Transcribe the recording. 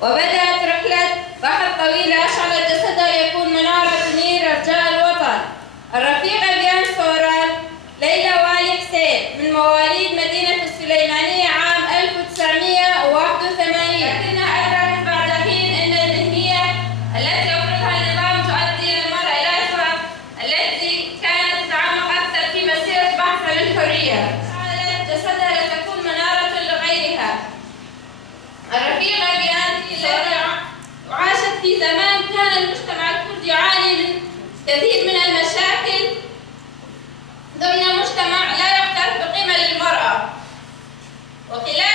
وبدأت رحلة بحث طويلة أشعلت جسدها ليكون منارة تنير رجاء الوطن. الرفيقة بيان سورال ليلى والي حسين من مواليد مدينة السليمانية عام 1981، لكنها أدركت بعد حين أن الذهنية التي أفرضها النظام تؤدي للمرأة إلى أسوأ التي كانت تتعمق أكثر في مسيرة بحثها للحرية. جعلت جسدها لتكون منارة لغيرها. الرفيقة بيان وعاشت في زمان كان المجتمع الكردي يعاني من كثير من المشاكل ضمن مجتمع لا يعترف بقيمة للمرأة، وخلال